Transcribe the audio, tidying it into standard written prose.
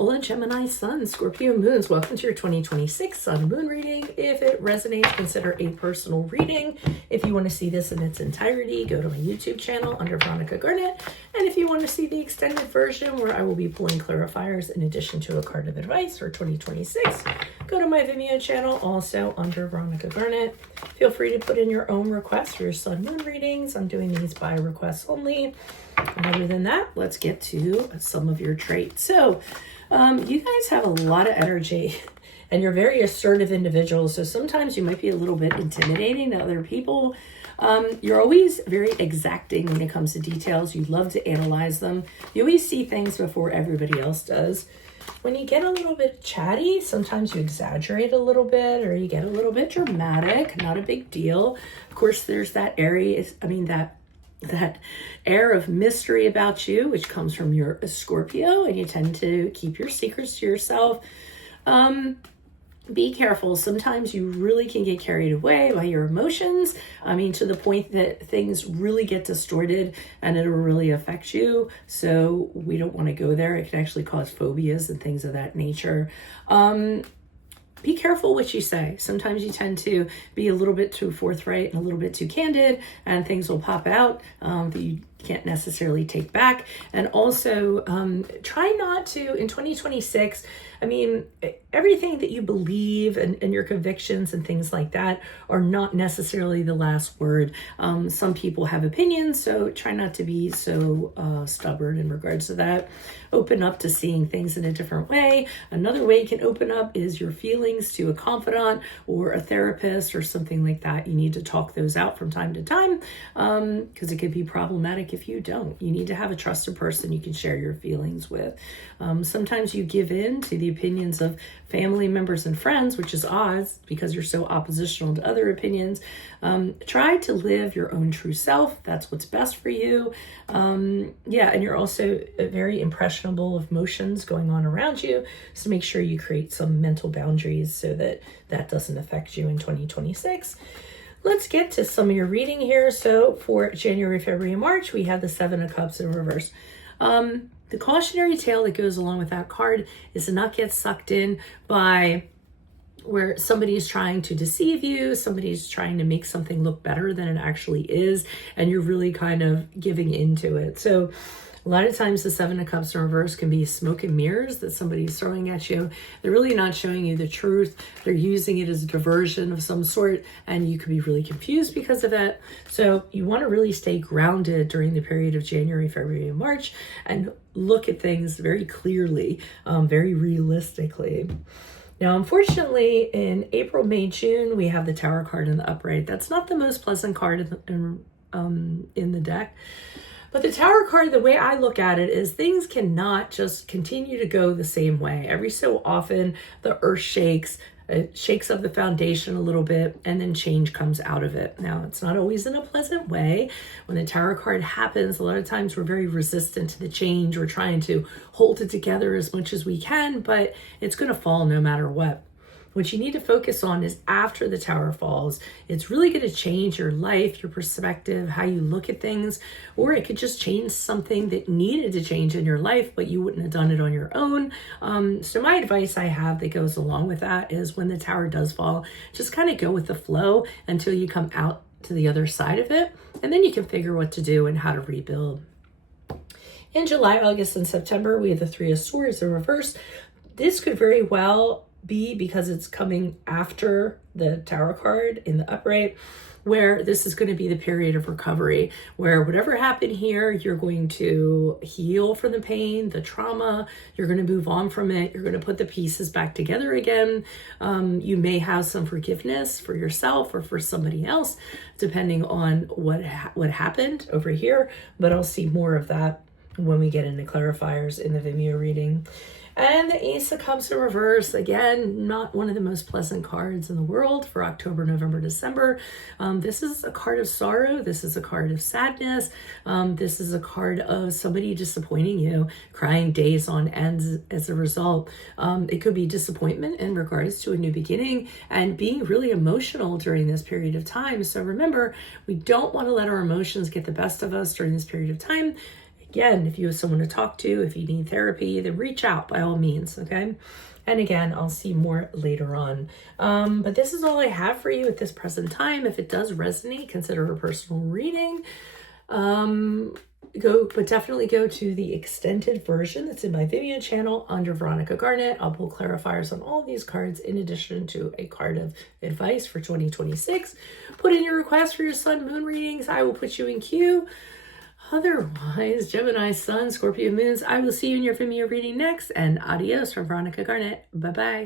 Hola Gemini Sun, Scorpio Moons. Welcome to your 2026 Sun Moon reading. If it resonates, consider a personal reading. If you want to see this in its entirety, go to my YouTube channel under Veronica Garnett. And if you want to see the extended version where I will be pulling clarifiers in addition to a card of advice for 2026, go to my Vimeo channel also under Veronica Garnett. Feel free to put in your own requests for your Sun Moon readings. I'm doing these by request only. And other than that, let's get to some of your traits. So, you guys have a lot of energy and you're very assertive individuals. So sometimes you might be a little bit intimidating to other people. You're always very exacting when it comes to details. You love to analyze them. You always see things before everybody else does. When you get a little bit chatty, sometimes you exaggerate a little bit or you get a little bit dramatic. Not a big deal. Of course, there's that that air of mystery about you, which comes from your Scorpio, and you tend to keep your secrets to yourself. Be careful. Sometimes you really can get carried away by your emotions. To the point that things really get distorted and it'll really affect you. So we don't want to go there. It can actually cause phobias and things of that nature. Be careful what you say. Sometimes you tend to be a little bit too forthright and a little bit too candid, and things will pop out that you can't necessarily take back. And also try not to, in 2026, everything that you believe and your convictions and things like that are not necessarily the last word. Some people have opinions, so try not to be so stubborn in regards to that. Open up to seeing things in a different way. Another way you can open up is your feelings to a confidant or a therapist or something like that. You need to talk those out from time to time because it could be problematic if you don't. You need to have a trusted person you can share your feelings with. Sometimes you give in to the opinions of family members and friends, which is odd because you're so oppositional to other opinions. Try to live your own true self. That's what's best for you. And you're also very impressionable of emotions going on around you. So make sure you create some mental boundaries so that that doesn't affect you in 2026. Let's get to some of your reading here. So for January, February, and March, we have the Seven of Cups in reverse. The cautionary tale that goes along with that card is to not get sucked in by where somebody's trying to deceive you, somebody's trying to make something look better than it actually is, and you're really kind of giving into it. So a lot of times the Seven of Cups in reverse can be smoke and mirrors that somebody's throwing at you. They're really not showing you the truth. They're using it as a diversion of some sort, and you could be really confused because of that. So you want to really stay grounded during the period of January, February, and March, and look at things very clearly, very realistically. Now, unfortunately, in April, May, June, we have the Tower card in the upright. That's not the most pleasant card in the deck. But the Tower card, the way I look at it is things cannot just continue to go the same way. Every so often, the earth shakes. It shakes up the foundation a little bit, and then change comes out of it. Now, it's not always in a pleasant way. When the Tower card happens, a lot of times we're very resistant to the change. We're trying to hold it together as much as we can, but it's going to fall no matter what. What you need to focus on is after the Tower falls, it's really going to change your life, your perspective, how you look at things, or it could just change something that needed to change in your life, but you wouldn't have done it on your own. So my advice I have that goes along with that is when the Tower does fall, just kind of go with the flow until you come out to the other side of it, and then you can figure what to do and how to rebuild. In July, August, and September, we have the Three of Swords in reverse. This could very well be because it's coming after the Tower card in the upright, where this is going to be the period of recovery, where whatever happened here, you're going to heal from the pain, the trauma, you're going to move on from it, you're going to put the pieces back together again. You may have some forgiveness for yourself or for somebody else, depending on what happened over here, but I'll see more of that when we get into clarifiers in the Vimeo reading. And the Ace of Cups in reverse, again, not one of the most pleasant cards in the world for October, November, December. This is a card of sorrow. This is a card of sadness. This is a card of somebody disappointing you, crying days on end as a result. It could be disappointment in regards to a new beginning and being really emotional during this period of time. So remember, we don't want to let our emotions get the best of us during this period of time. Again, if you have someone to talk to, if you need therapy, then reach out by all means, okay? And again, I'll see more later on. But this is all I have for you at this present time. If it does resonate, consider a personal reading. But definitely go to the extended version that's in my Vimeo channel under Veronica Garnett. I'll pull clarifiers on all these cards in addition to a card of advice for 2026. Put in your request for your sun moon readings. I will put you in queue. Otherwise, Gemini, Sun, Scorpio, Moons, I will see you in your Vimeo reading next. And adios from Veronica Garnett. Bye-bye.